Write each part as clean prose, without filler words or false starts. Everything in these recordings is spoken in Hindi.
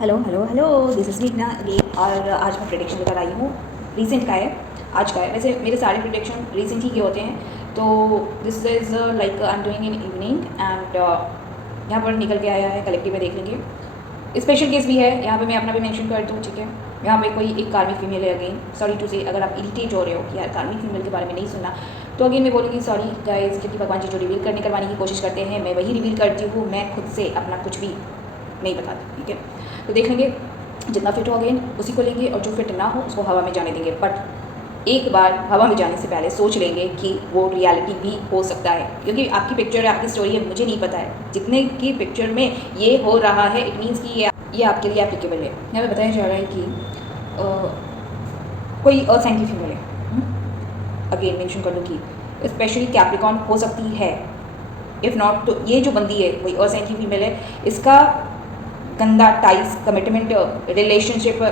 Hello hello hello, this is Meena again. और आज मैं प्रेडिक्शन लेकर आई हूँ। रीसेंट का है, आज का है। वैसे मेरे सारे प्रेडिक्शन रीसेंट ही के होते हैं। तो this is like I am doing in evening and यहाँ पर निकल के आया है, कलेक्टिव में देख लेंगे। स्पेशल केस भी है, यहाँ पे मैं अपना भी मेंशन कर दूँ, ठीक है। यहाँ पे कोई एक कार्मिक फीमेल है। अगेन सॉरी टू से, अगर आप इरिटेट हो रहे हो कि यार कार्मिक फीमेल के बारे में नहीं सुना, तो अगेन मैं बोलूँगी सॉरी गाइस, क्योंकि भगवान जी जो रिवील करवाने की कोशिश करते हैं मैं वही रिवील करती हूँ। मैं खुद से अपना कुछ भी नहीं बताती, ठीक है। तो देख लेंगे, जितना फिट हो अगेन उसी को लेंगे, और जो फिट ना हो उसको हवा में जाने देंगे। बट एक बार हवा में जाने से पहले सोच लेंगे कि वो रियलिटी भी हो सकता है, क्योंकि आपकी पिक्चर है, आपकी स्टोरी है, मुझे नहीं पता है। जितने की पिक्चर में ये हो रहा है, इट मीन्स कि ये आपके लिए एप्लीकेबल है। यहाँ पे बताया जा रहा है कि कोई असाइन की फीमेल है। अगेन मेंशन कर दूँ कि स्पेशली कैप्रिकॉन हो सकती है। इफ़ नॉट तो ये जो बंदी है वही असाइन की फीमेल है। इसका गंदा ties, commitment, relationship,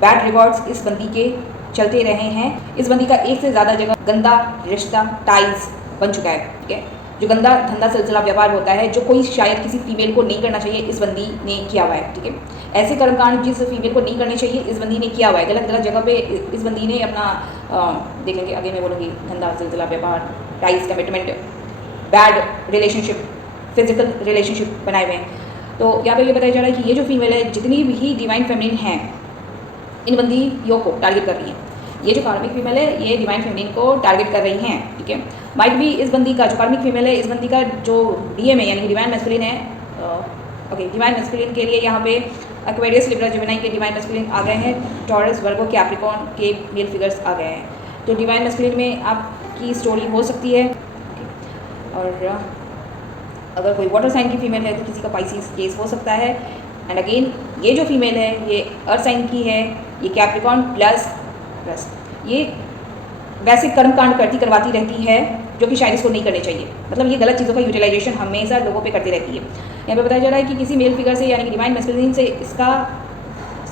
bad records इस बंदी के चलते रहे हैं। इस बंदी का एक से ज़्यादा जगह गंदा रिश्ता, टाइज बन चुका है, ठीक है। जो गंदा धंधा सिलसिला व्यापार होता है, जो कोई शायद किसी फीमेल को नहीं करना चाहिए, इस बंदी ने किया हुआ है, ठीक है। ऐसे कर्मकांड जिस फीमेल को नहीं करने चाहिए, इस बंदी ने किया हुआ है। गलत गलत जगह पे इस बंदी ने अपना देखेंगे, आगे मैं बोलूँगी, धंधा सिलसिला व्यापार, ties, commitment, bad relationship, physical relationship बनाए हुए हैं। तो यहाँ पे ये बताया जा रहा है कि ये जो फीमेल है, जितनी भी डिवाइन फेमिनिन हैं, इन बंदियों को टारगेट कर रही हैं। ये जो कार्मिक फीमेल है, ये डिवाइन फेमिनिन को टारगेट कर रही हैं, ठीक है। माइट भी इस बंदी का, जो कार्मिक फीमेल है, इस बंदी का जो डीएम है, यानी कि डिवाइन मैस्कुलिन है, ओके, डिवाइन मैस्कुलिन के लिए यहाँ पे एक्वेरियस, लिब्रा, जेमिनी के डिवाइन मैस्कुलिन आ गए हैं। टॉरस, वर्गो, कैप्रिकॉर्न के मेल फिगर्स आ गए हैं। तो डिवाइन मैस्कुलिन में आपकी स्टोरी हो सकती है। और अगर कोई वाटर साइन की फीमेल है तो किसी का पाइसिस केस हो सकता है। एंड अगेन ये जो फीमेल है ये अर्थ साइन की है, ये कैप्रिकॉर्न प्लस प्लस ये वैसे कर्मकांड करवाती रहती है जो कि शायद इसको नहीं करने चाहिए। मतलब ये गलत चीज़ों का यूटिलाइजेशन हमेशा लोगों पे करती रहती है। यहाँ पे बताया जा रहा है कि किसी मेल फिगर से, यानी कि डिवाइन मैस्कुलिन से इसका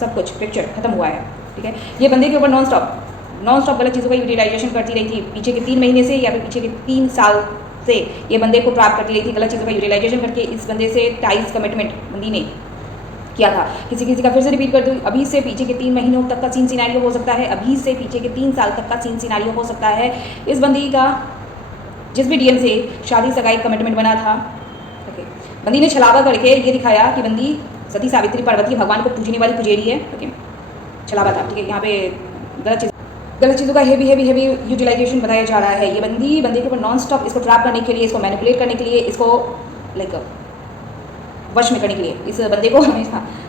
सब कुछ पिक्चर खत्म हुआ है, ठीक है। ये बंदे के ऊपर नॉन स्टॉप गलत चीज़ों का यूटिलाइजेशन करती रही थी पीछे के 3 महीने से, या फिर पीछे के 3 साल से ये बंदे को ट्रैप करती रही थी। गलत चीज़ों का यूटिलाइजेशन करके इस बंदे से टाइज, कमिटमेंट बंदी ने किया था। किसी का फिर से रिपीट कर दूँ, अभी से पीछे के 3 महीनों तक का सीन सिनारियो हो सकता है, अभी से पीछे के 3 साल तक का सीन सिनारियो हो सकता है। इस बंदी का जिस भी डीएम से शादी, सगाई, कमिटमेंट बना था, ओके, बंदी ने छलावा करके ये दिखाया कि बंदी सती सावित्री पार्वती भगवान को पूजने वाली पुजेरी है, ओके, छलावा था, ठीक है। यहाँ पे गलत चीज़ों का हेवी यूटिलाइजेशन बताया जा रहा है। ये बंदे के ऊपर नॉन स्टॉप इसको ट्रैप करने के लिए, इसको मैनिपुलेट करने के लिए, इसको लाइक वश में करने के लिए, इस बंदे को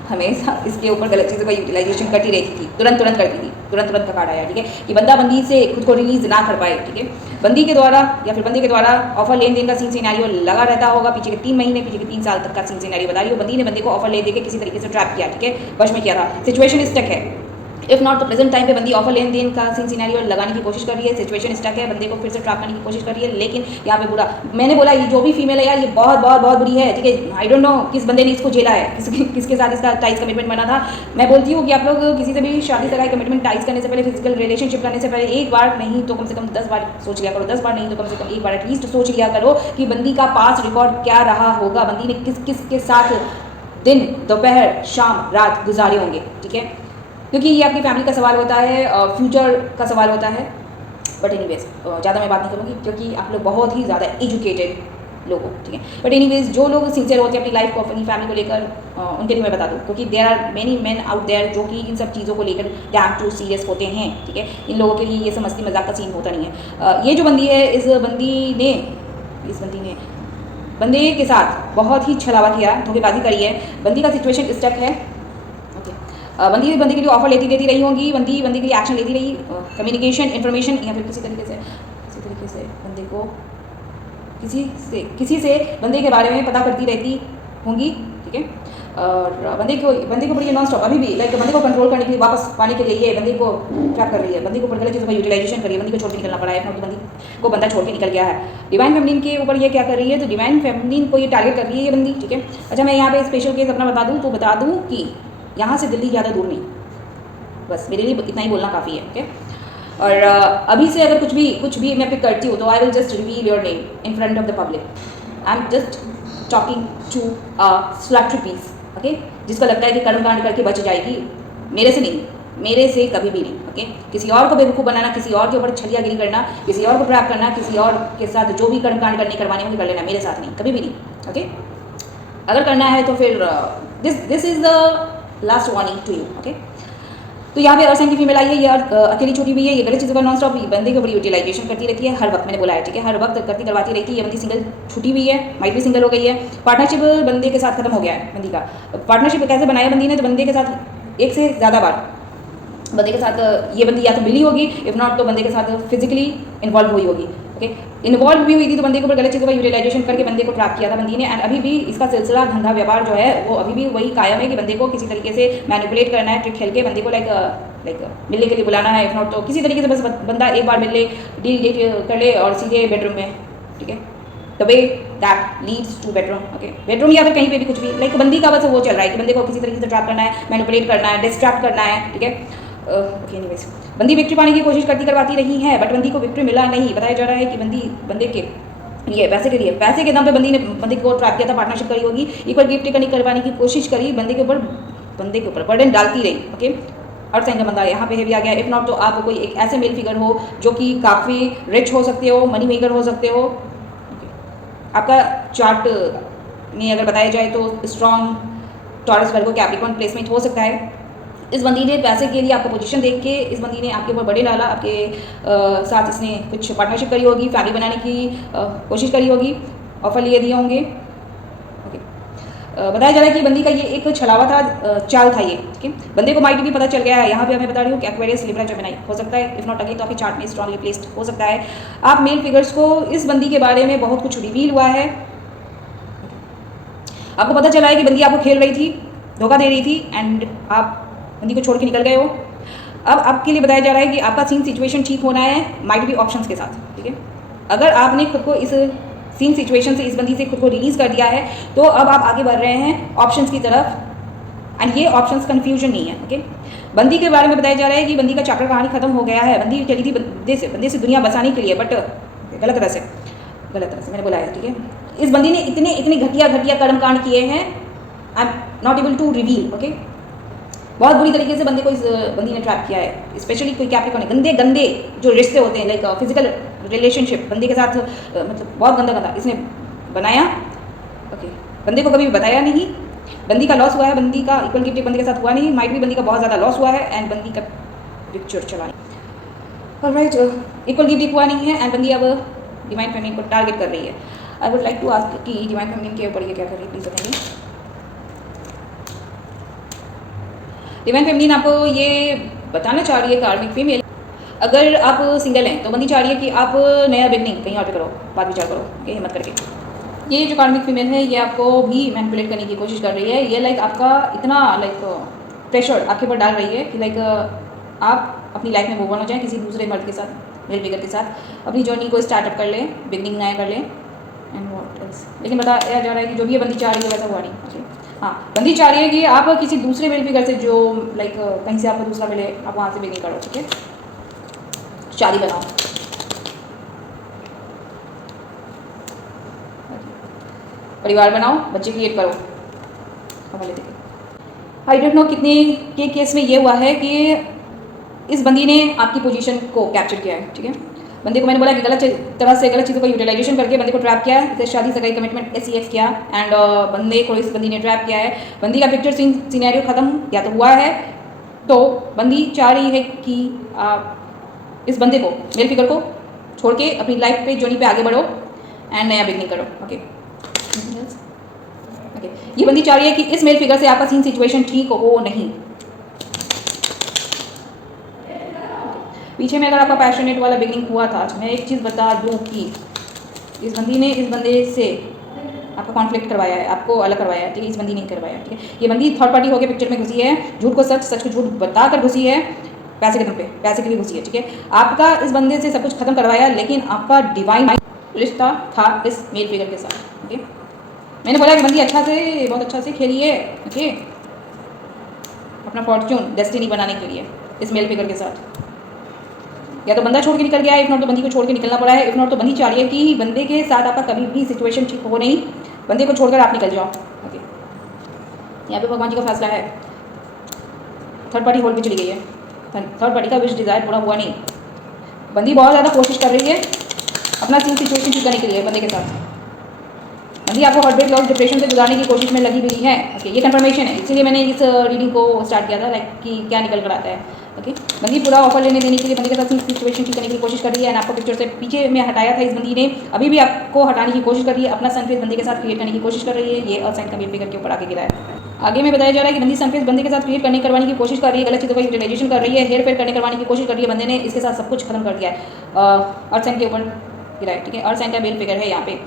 हमेशा इसके ऊपर गलत चीज़ों का यूटिलाइजेशन करती रहती थी। तुरंत करती थी, तुरंत का कार्ड आया, ठीक है। कि बंदा बंदी से खुद को रिलीज ना कर पाए, ठीक है। बंदी के द्वारा या फिर बंदे के द्वारा ऑफर लेन देन का सीन सिनेरियो लगा रहता होगा पीछे के 3 महीने, पीछे के 3 साल तक का सीन सिनेरियो बता रही हो। बंदी ने बंदे को ऑफर ले देकर किसी तरीके से ट्रैप किया, ठीक है, वश में किया था। सिचुएशन स्टक है। इफ नॉट तो प्रेजेंट टाइम पे बंदी ऑफर लेन देन का सीन सिनेरियो लगाने की कोशिश कर रही है, सिचुएशन स्टक है, बंदे को फिर से ट्रैप करने की कोशिश कर रही है। लेकिन यहाँ पे बुरा, मैंने बोला ये जो भी फीमेल है यार, ये बहुत बुरी है, ठीक है। आई डोंट नो किस बंदे ने इसको झेला है, किसके साथ इसका टाइज कमिटमेंट बना था। मैं बोलती हूँ कि आप लोग किसी से भी शादी सगाई कमिटमेंट टाइज करने से पहले, फिजिकल रिलेशनशिप करने से पहले एक बार नहीं तो कम से कम 10 बार सोच लिया करो। 10 बार नहीं तो कम से कम एक बार एटलीस्ट सोच लिया करो कि बंदी का पास्ट रिकॉर्ड क्या रहा होगा, बंदी ने किस के साथ दिन, दोपहर, शाम, रात गुजारे होंगे, ठीक है। क्योंकि ये आपकी फैमिली का सवाल होता है, फ्यूचर का सवाल होता है। बट एनीवेज ज़्यादा मैं बात नहीं करूँगी, क्योंकि आप लोग बहुत ही ज़्यादा एजुकेटेड लोग हो, ठीक है। बट एनीवेज जो लोग सिंसियर होते हैं अपनी लाइफ को, अपनी फैमिली को लेकर, उनके लिए मैं बता दूँ, क्योंकि there are many man out there जो कि इन सब चीज़ों को लेकर डैम टू सीरियस होते हैं, ठीक है। इन लोगों के लिए ये सब मस्ती मजाक का सीन होता नहीं है। ये जो बंदी है, इस बंदी ने बंदे के साथ बहुत ही छलावा किया, धोखेबाजी करी है। बंदी का सिचुएशन स्टक है, बंदी के लिए ऑफर लेती रही होंगी, बंदी के लिए एक्शन लेती रही, कम्युनिकेशन, इन्फॉर्मेशन, या फिर किसी तरीके से बंदे को किसी से बंदे के बारे में पता करती रहती होंगी, ठीक है। और बंदे के ऊपर ये नॉन स्टॉप अभी भी लाइक बंदे को कंट्रोल करने के लिए, वापस पाने के लिए ये बंदे को ट्रैप कर रही है, बंदे के ऊपर गलत चीज़ों का यूटिलाइजेशन कर रही है, बंदी को छोड़ के निकलना पड़ा है, बंदी को बंदा छोड़ के निकल गया है। डिवाइन फेमिनिन के ऊपर ये क्या कर रही है, तो डिवाइन फेमिनिन को ये टारगेट कर रही है ये बंदी, ठीक है। अच्छा, मैं यहाँ पे स्पेशल केस अपना बता दूँ कि यहाँ से दिल्ली ज़्यादा दूर नहीं, बस मेरे लिए इतना ही बोलना काफ़ी है, ओके। और अभी से अगर कुछ भी मैं पिक करती हूँ तो I will just reveal your name in front of the public. I am just talking to a slutty piece, okay. जिसको लगता है कि कर्मकांड करके बच जाएगी, मेरे से नहीं, मेरे से कभी भी नहीं। ओके, किसी और को बेवकूफ़ बनाना, किसी और के ऊपर छलियागिरी करना, किसी और को ट्रैप करना, किसी और के साथ जो भी कर्मकांड करवाने होंगे कर लेना, मेरे साथ नहीं, कभी भी नहीं। ओके, अगर करना है तो फिर this is the last warning to you. Okay, तो यहाँ पे अर्थ की फीमेल आई है, ये अकेली छूटी हुई है, ये गलत चीज़ों का नॉन स्टॉप बंदे के ऊपर यूटिलाइजेशन करती रहती है हर वक्त, मैंने बोला है, ठीक है, हर वक्त करवाती रहती है। ये बंदी सिंगल छूटी हुई है, माइट भी सिंगल हो गई है, पार्टनरशिप बंदे के साथ खत्म हो गया है बंदी का। पार्टनरशिप कैसे बनाया बंदी ने, तो बंदे के साथ एक से ज़्यादा बार बंदे के साथ ये बंदी या तो मिली होगी, इफ नॉट तो बंदे के साथ फिजिकली इन्वॉल्व हुई होगी। ओके, इन्वॉल्व भी हुई थी तो बंदे के ऊपर गलत चीज़ों का यूटिलाइजेशन करके बंदे को ट्रैप किया था बंदी ने। एंड अभी भी इसका सिलसिला धंधा व्यापार जो है वो अभी भी वही कायम है कि बंदे को किसी तरीके से मैनिपुलेट करना है, ट्रिक खेल के बंदे को लाइक मिलने के लिए बुलाना है, इफ नॉट तो किसी तरीके से बस बंदा एक बार मिल ले, डील कर ले और सीधे बेडरूम में, ठीक है, the way that leads two bedroom. Okay, bedroom या फिर कहीं पे भी कुछ भी, लाइक बंदी का बस वो चल रहा है कि बंदे को किसी तरीके से ट्रैप करना है, मैनिपुलेट करना है, डिस्ट्रैक्ट करना है, ठीक है। ओके, एनीवेज, बंदी विक्ट्री पाने की कोशिश करवाती रही है, बट बंदी को विक्ट्री मिला नहीं। बताया जा रहा है कि बंदे के लिए पैसे के दम पे बंदी ने बंदे को ट्रैप किया था, पार्टनरशिप करी होगी, इक्वल गिफ्ट करवाने की कोशिश करी, बंदे के ऊपर बर्डन डालती रही। ओके, अर्थ साइन का बंदा यहाँ पे भी आ गया। इफ नॉट तो आप कोई एक ऐसे मेल फिगर हो जो कि काफ़ी रिच हो सकते हो, मनी मेकर हो सकते हो। आपका चार्ट में अगर बताया जाए तो strong Taurus Virgo Capricorn placement हो सकता है। इस बंदी ने पैसे के लिए आपको पोजीशन देख के इस बंदी ने आपके ऊपर बड़े डाला, आपके साथ इसने कुछ पार्टनरशिप करी होगी, फैमिली बनाने की कोशिश करी होगी, ऑफर लिए दिए होंगे। ओके, बताया जा रहा है कि बंदी का ये एक छलावा था, चाल था ये, ठीक है। बंदे को माइट भी पता चल गया है, यहाँ पे हमें बता रही हूँ कि एक्वेरियस लिब्रा जेमिनी हो सकता है, इफ नॉट अगेन तो आपके चार्ट में स्ट्रॉन्गली प्लेस्ड हो सकता है। आप मेल फिगर्स को इस बंदी के बारे में बहुत कुछ रिवील हुआ है, आपको पता चला है कि बंदी आपको खेल रही थी, धोखा दे रही थी, एंड आप बंदी को छोड़ के निकल गए हो। अब आपके लिए बताया जा रहा है कि आपका सीन सिचुएशन ठीक होना है, माइट भी ऑप्शंस के साथ, ठीक है। अगर आपने खुद को इस सीन सिचुएशन से, इस बंदी से खुद को रिलीज़ कर दिया है, तो अब आप आगे बढ़ रहे हैं ऑप्शंस की तरफ, एंड ये ऑप्शंस कन्फ्यूजन नहीं है। ओके, बंदी के बारे में बताया जा रहा है कि बंदी का चैप्टर कहानी खत्म हो गया है, बंदी चली थी बंदे से दुनिया बसाने के लिए, बट गलत तरह से मैंने बोला है, ठीक है। इस बंदी ने इतने घटिया कर्मकांड किए हैं, I am not able to reveal. Okay, बहुत बुरी तरीके से बंदे को इस बंदी ने ट्रैप किया है, स्पेशली कोई कैप्रिकॉर्न, गंदे जो रिश्ते होते हैं, लाइक फिजिकल रिलेशनशिप बंदे के साथ, मतलब बहुत गंदा इसने बनाया। ओके, बंदे को कभी बताया नहीं, बंदी का लॉस हुआ है, बंदी का इक्वल गिफ्ट बंदे के साथ हुआ नहीं, माइट भी बंदी का बहुत ज़्यादा लॉस हुआ है, एंड बंदी का पिक्चर चला। ऑलराइट, इक्वल गिफ्ट हुआ नहीं है, एंड बंदी अब डिवाइन फेमिनिन को टारगेट कर रही है। I would like to ask कि डिवाइन फेमिनिन के ऊपर ये क्या कर रही है, प्लीज़ बताइए। डिवाइन फेमिनिन आपको ये बताना चाह रही है, कार्मिक फीमेल, अगर आप सिंगल हैं तो बंदी चाह रही है कि आप नया बिगनिंग कहीं और पे करो, बात विचार करो, ये हिम्मत करके। ये जो कार्मिक फीमेल है ये आपको भी मैनिपुलेट करने की कोशिश कर रही है, ये लाइक आपका इतना लाइक प्रेशर आपके ऊपर डाल रही है कि लाइक आप अपनी लाइफ में मूव ऑन हो जाएं किसी दूसरे मर्द के साथ, मेल फिगर के साथ, अपनी जर्नी को स्टार्टअप कर लें, बिगनिंग नया कर लें, एंड व्हाट एल्स। लेकिन बताया जा रहा है कि जो भी ये बंदी चाह रही है वैसा हुआ नहीं। ओके, हाँ, बंदी चाह रही है कि आप किसी दूसरे मेल फिगर से जो लाइक कहीं से आपको दूसरा मिले, आप वहाँ से बिगनिंग करो, ठीक है, शादी बनाओ, परिवार बनाओ, बच्चे क्रिएट करो। हमारे देखिए, आई डोंट नो कितने के केस में ये हुआ है कि इस बंदी ने आपकी पोजीशन को कैप्चर किया है, ठीक है। बंदे को मैंने बोला कि गलत चीज़ों का यूटिलाइजेशन करके बंदे को ट्रैप किया है, शादी सगाई कमिटमेंट SEX किया, एंड बंदे को इस बंदी ने ट्रैप किया है। बंदी का पिक्चर सिनेरियो ख़त्म या तो हुआ है, तो बंदी चाह रही है कि आप इस बंदे को, मेल फिगर को छोड़ के अपनी लाइफ पे जर्नी पे आगे बढ़ो एंड नया बिगनिंग करो। ओके, ये बंदी चाह रही है कि इस मेल फिगर से आपका सीन सिचुएशन ठीक हो नहीं। पीछे में अगर आपका पैशनेट वाला बिगनिंग हुआ था, मैं एक चीज़ बता दूं कि इस बंदी ने इस बंदे से आपका कॉन्फ्लिक्ट करवाया है, आपको अलग करवाया है, ठीक है। इस बंदी नहीं करवाया, ठीक है। ये बंदी थर्ड पार्टी होकर पिक्चर में घुसी है, झूठ को सच, सच को झूठ बता कर घुसी है, पैसे के दम पे, पैसे के लिए घुसी है, ठीक है। आपका इस बंदे से सब कुछ खत्म करवाया, लेकिन आपका डिवाइन रिश्ता था इस मेल फिगर के साथ, ओके। मैंने बोला कि बंदी बहुत अच्छा से खेली है, ओके, अपना फॉर्च्यून डेस्टिनी बनाने के लिए इस मेल फिगर के साथ। या तो बंदा छोड़ के निकल गया है, इफ नॉट तो बंदी को छोड़ के निकलना पड़ा है, इफ नॉट तो बंदी चाह रही है कि बंदे के साथ आपका कभी भी सिचुएशन ठीक हो नहीं, बंदे को छोड़कर आप निकल जाओ, ओके। यहाँ पे भगवान जी का फैसला है, थर्ड पार्टी होल्ड पे चली गई है, थर्ड पार्टी का विश डिज़ायर पूरा हुआ नहीं। बंदी बहुत ज़्यादा कोशिश कर रही है अपना सीन सिचुएशन ठीक करने के लिए बंदे के साथ। बंदी आपको हार्ट लॉस डिप्रेशन से गुजारने की कोशिश में लगी हुई है। ओके, ये कंफर्मेशन है, इसीलिए मैंने इस रीडिंग को स्टार्ट किया था, लाइक कि क्या निकल कर आता है। ओके, बंदी पूरा ऑफर लेने देने के लिए बंदी के साथ सिचुएशन ठीक करने की कोशिश कर रही है। एंड आपको पिक्चर से पीछे में हटाया था इस बंदी ने, अभी भी आपको हटाने की कोशिश कर रही है, अपना सनफेस बंदी के साथ क्रिएट करने की कोशिश कर रही है। ये अर्थ साइन का मेल फिगर के ऊपर आके गिरा है। आगे में बताया जा रहा है कि बंदी सनफेस बंदे के साथ क्रिएट करवाने की कोशिश कर रही है, गलत चीज़ों का यूटिलाइजेशन कर रही है, हेयर फेयर करवाने की कोशिश कर रही है। बंदे ने इसके साथ सब कुछ खत्म कर दिया है। अर्थ साइन के ऊपर गिरा है, ठीक है, अर्थ साइन का मेल फिगर है यहाँ पे।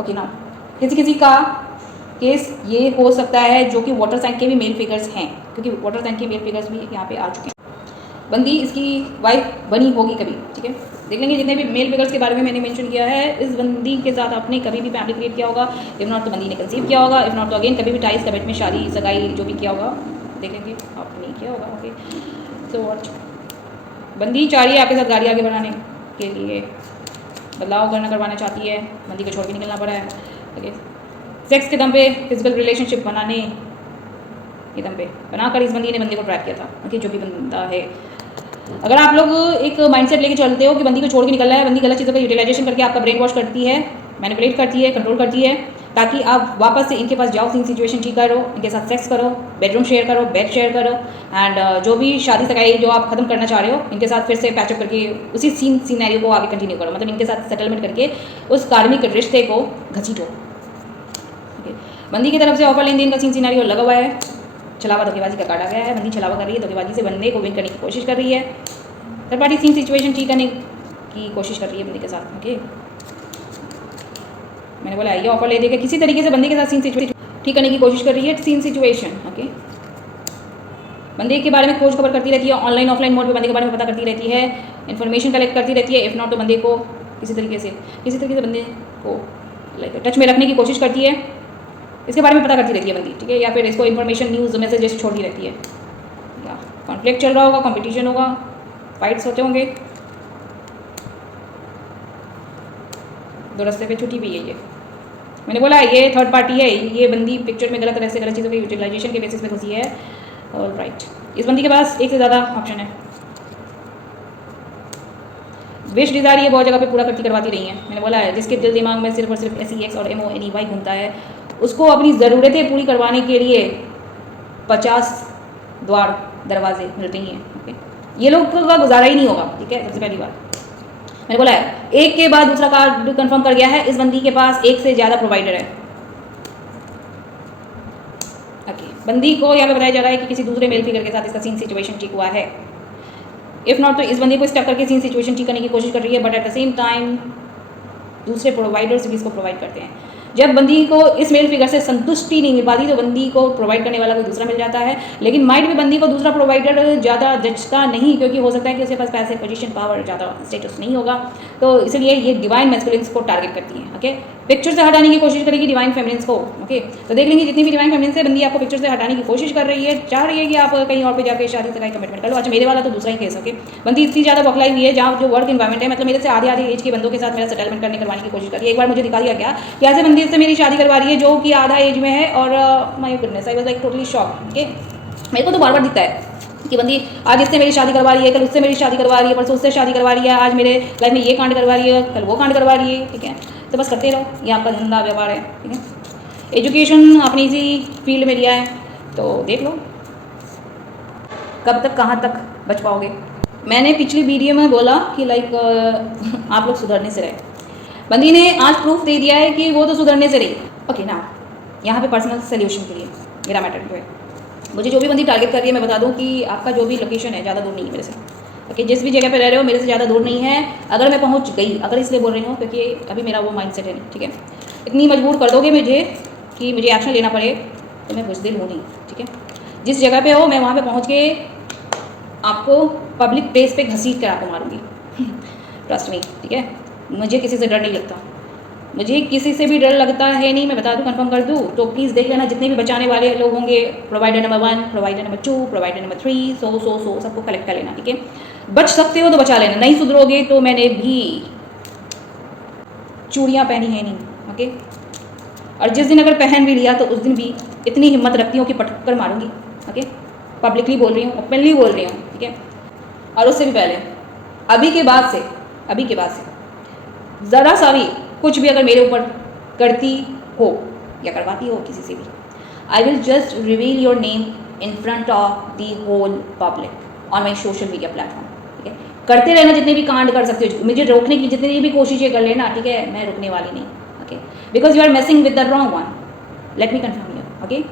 ओके ना, किसी का केस ये हो सकता है जो कि वाटर साइन के भी मेल फिगर्स हैं, क्योंकि वाटर साइन के मेल फिगर्स भी यहाँ पे आ चुके हैं। बंदी इसकी वाइफ बनी होगी कभी, ठीक है। देख लेंगे जितने भी मेल फिगर्स के बारे में मैंने मेंशन किया है, इस बंदी के साथ आपने कभी भी फैमिली क्रिएट किया होगा, इफ नॉट तो बंदी ने कंसीव किया होगा, इफ नॉट तो अगेन कभी भी टाइज कमेट में शादी सगाई जो भी किया होगा, देख लेंगे आपने नहीं किया होगा। ओके, सो वॉट, बंदी चाह रही है आपके साथ गाड़ी आगे बढ़ाने के लिए, बदलाव करवाना चाहती है, बंदी को छोड़ के निकलना पड़ा है। ओके, सेक्स के दम पे फिजिकल रिलेशनशिप बनाने के दम पे बनाकर इस बंदी ने बंदे को ट्रैप किया था। ओके, जो भी बंदा है, अगर आप लोग एक माइंडसेट लेके चलते हो कि बंदी को छोड़ के निकलना है, बंदी गलत चीज़ों का यूटिलाइजेशन करके आपका ब्रेन वॉश करती है, मैनिपुलेट करती है, कंट्रोल करती है, ताकि आप वापस से इनके पास जाओ, सीन सिचुएशन ठीक करो, इनके साथ सेक्स करो, बेडरूम शेयर करो, बेड शेयर करो, एंड जो भी शादी सगाई जो आप खत्म करना चाह रहे हो, इनके साथ फिर से पैचअप करके उसी सीनैरियो को आगे कंटिन्यू करो, मतलब इनके साथ सेटलमेंट करके उस कार्मिक रिश्ते को घसीटो। बंदी की तरफ से ऑफर लेन देन का सीन सिनेरियो लगा हुआ है, छलावा धोखेबाजी का काटा गया है, बंदी छलावा कर रही है, धोखेबाजी से बंदे को विन करने की कोशिश कर रही है, थर्ड पार्टी सीन सिचुएशन ठीक करने की कोशिश कर रही है बंदे के साथ। ओके, मैंने बोला ये ऑफर ले देकर किसी तरीके से बंदे के साथ सीन सिचुएशन ठीक करने की कोशिश कर रही है, सीन सिचुएशन। ओके, बंदे के बारे में खोज खबर करती रहती है, ऑनलाइन ऑफलाइन मोड पे बंदे के बारे में पता करती रहती है, इन्फॉर्मेशन कलेक्ट करती रहती है, इफ नॉट तो बंदे को किसी तरीके से बंदे को लाइक टच में रखने की कोशिश करती है, इसके बारे में पता करती रहती है बंदी, ठीक है, या फिर इसको इन्फॉर्मेशन न्यूज़ मैसेजेस छोड़ती रहती है, या कॉन्फ्लिक्ट चल रहा होगा, कंपटीशन होगा, फाइट्स होते होंगे, दो रास्ते पे छुट्टी भी है। ये मैंने बोला ये थर्ड पार्टी है, ये बंदी पिक्चर में गलत तरह से गलत चीज़ों के यूटिलाइजेशन के बेसिस पे घुसी है। और राइट, इस बंदी के पास एक से ज़्यादा ऑप्शन है, विश डिज़ायर ये बहुत जगह पे पूरा करवाती रही हैं। मैंने बोला है जिसके दिल दिमाग में सिर्फ और सिर्फ SEX और MONEY घूमता है, उसको अपनी ज़रूरतें पूरी करवाने के लिए 50 दरवाजे मिलते ही हैं। ओके, ये लोग का गुजारा ही नहीं होगा, ठीक है। सबसे पहली बात मैंने बोला है एक के बाद दूसरा कार्ड कंफर्म कर गया है, इस बंदी के पास एक से ज़्यादा प्रोवाइडर है। ओके, बंदी को यहाँ पे बताया जा रहा है कि किसी दूसरे मेल फिगर के साथ इसका सीन सिचुएशन ठीक हुआ है, इफ नॉट तो इस बंदी को स्टक करके सीन सिचुएशन ठीक करने की कोशिश कर रही है, but at the same time दूसरे प्रोवाइडर्स भी इसको प्रोवाइड करते हैं। जब बंदी को इस मेल फिगर से संतुष्टि नहीं मिल पाती तो बंदी को प्रोवाइड करने वाला कोई दूसरा मिल जाता है, लेकिन माइंड में बंदी को दूसरा प्रोवाइडर ज़्यादा जचता नहीं, क्योंकि हो सकता है कि उसके पास पैसे, पोजीशन, पावर, ज़्यादा स्टेटस नहीं होगा, तो इसलिए ये डिवाइन मैस्कुलिन्स को टारगेट करती है। ओके, पिक्चर से हटाने की कोशिश करेगी डिवाइन फेमिनिन्स को। ओके, तो देख लेंगे जितनी भी डिवाइन फेमिनिन्स है, बंदी आपको पिक्चर से हटाने की कोशिश कर रही है, चाह रही है कि आप कहीं और पे जाकर शादी से कमिटमेंट कर लो। अच्छा, मेरे वाला तो दूसरा ही केस। ओके, बंदी इतनी ज़्यादा बौखलाई हुई है, जहाँ जो वर्क इन्वायरमेंट है, मतलब मेरे से आधे एज के बंदों के साथ मेरा सेटलमेंट करवाने की कोशिश कर रही है। एक बार मुझे दिखा दिया गया कि ऐसे बंदी से मेरी शादी करवा रही है जो कि आधा एज में है, और my goodness, I was like totally shock. Okay, मेरे को तो बार बार दिखता है कि बंदी आज इससे मेरी शादी करवा रही है, कल उससे मेरी शादी करवा रही है, परसों उससे शादी करवा रही है, आज मेरे लाइफ में ये कांड करवा रही है, कल वो कांड करवा रही है, ठीक है। तो बस करते रहो, ये आपका धंधा व्यापार है, ठीक है। एजुकेशन आपने इसी फील्ड में लिया है तो देख लो कब तक कहाँ तक बच पाओगे। मैंने पिछली वीडियो में बोला कि लाइक आप लोग सुधरने से रहे, बंदी ने आज प्रूफ दे दिया है कि वो तो सुधरने से रही। ओके ना, यहाँ पे पर्सनल सोल्यूशन के लिए मेरा मैटर जो है, मुझे जो भी बंदी टारगेट कर रही है, मैं बता दूँ कि आपका जो भी लोकेशन है ज़्यादा दूर नहीं है मेरे से। ओके, जिस भी जगह पे रह रहे हो मेरे से ज़्यादा दूर नहीं है। अगर मैं पहुँच गई, अगर इसलिए बोल रही हूँ क्योंकि अभी मेरा वो माइंडसेट है नहीं, ठीक है। इतनी मजबूर कर दोगे मुझे कि मुझे एक्शन लेना पड़े तो मैं बुज़दिल हूँ नहीं, ठीक है। जिस जगह पे हो मैं वहाँ पे पहुँच के आपको पब्लिक प्लेस पे घसीट कर आपको मारूंगी, ट्रस्ट मी, ठीक है। मुझे किसी से डर नहीं लगता, मुझे किसी से भी डर लगता है नहीं, मैं बता दूं, कंफर्म कर दूं। तो प्लीज़ देख लेना, जितने भी बचाने वाले लोग होंगे, provider number 1, provider number 2, provider number 3, सो सबको कलेक्ट कर लेना, ठीक है। बच सकते हो तो बचा लेना, नहीं सुधरोगे तो मैंने भी चूड़ियाँ पहनी है नहीं। ओके, और जिस दिन अगर पहन भी लिया तो उस दिन भी इतनी हिम्मत रखती हूँ कि पटक कर मारूंगी। ओके, पब्लिकली बोल रही हूँ, ओपनली बोल रही हूँ, ठीक है। और उससे भी पहले अभी के बाद से ज़रा सा भी कुछ भी अगर मेरे ऊपर करती हो या करवाती हो किसी से भी, I will just reveal your name in front of the whole public on my social media platform, ठीक है। करते रहना जितने भी कांड कर सकते हो, मुझे रोकने की जितनी भी कोशिशें कर लेना, ठीक है, मैं रुकने वाली नहीं। Okay, because you are messing with the wrong one, let me confirm you. Okay,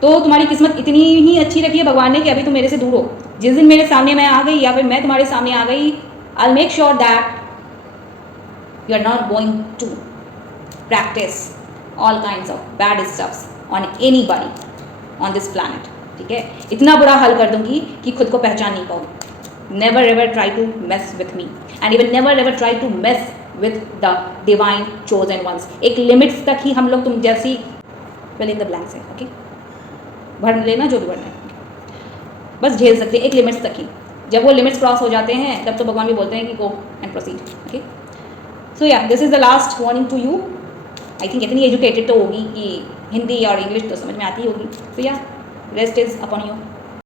तो तुम्हारी किस्मत इतनी ही अच्छी रखी है भगवान ने कि अभी तुम मेरे से दूर हो। जिस दिन मेरे सामने मैं आ गई या फिर मैं तुम्हारे सामने आ गई, I make sure that you are not going to practise all kinds of bad stuffs on anybody on this planet, ठीक है। इतना बुरा हाल कर दूंगी कि खुद को पहचान नहीं पाओगे। Never ever try to mess with me and even never ever try to mess with the divine chosen ones. एक लिमिट्स तक ही हम लोग तुम जैसी फिल इन द ब्लैंक्स है, ओके, भर लेना जो भी भरना है, बस झेल सकते हैं एक लिमिट्स तक ही। जब वो लिमिट्स क्रॉस हो जाते हैं तब तो भगवान भी बोलते हैं कि go and proceed. Okay, so yeah this is the last warning to you. I think इतनी एजुकेटेड तो होगी कि हिंदी और इंग्लिश तो समझ में आती होगी। सो या रेस्ट इज़ अपॉन यू।